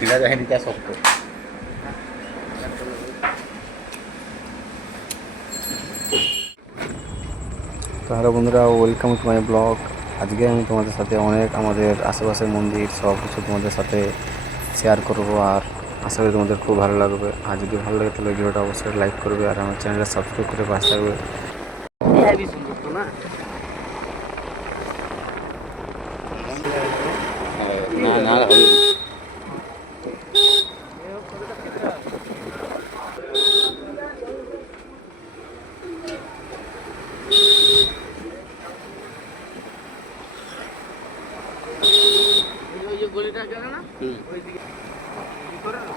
ছিঁড়া যায়নি তা শক্ত। তো হ্যালো বন্ধুরা, ওয়েলকাম টু মাই ব্লগ। আজকে আমি তোমাদের সাথে অনেক আমাদের আশেপাশের মন্দির সব কিছু তোমাদের সাথে শেয়ার করবো, আর আশা করি তোমাদের খুব ভালো লাগবে। আর যদি ভালো লাগে তাহলে ভিডিওটা অবশ্যই লাইক করবে আর আমার চ্যানেলটা সাবস্ক্রাইব করে পাশে থাকবে। হেভি সুন্দর তো না? না না হবে ওই যে গলিটা গেল না, ওই দিকে কি করে না?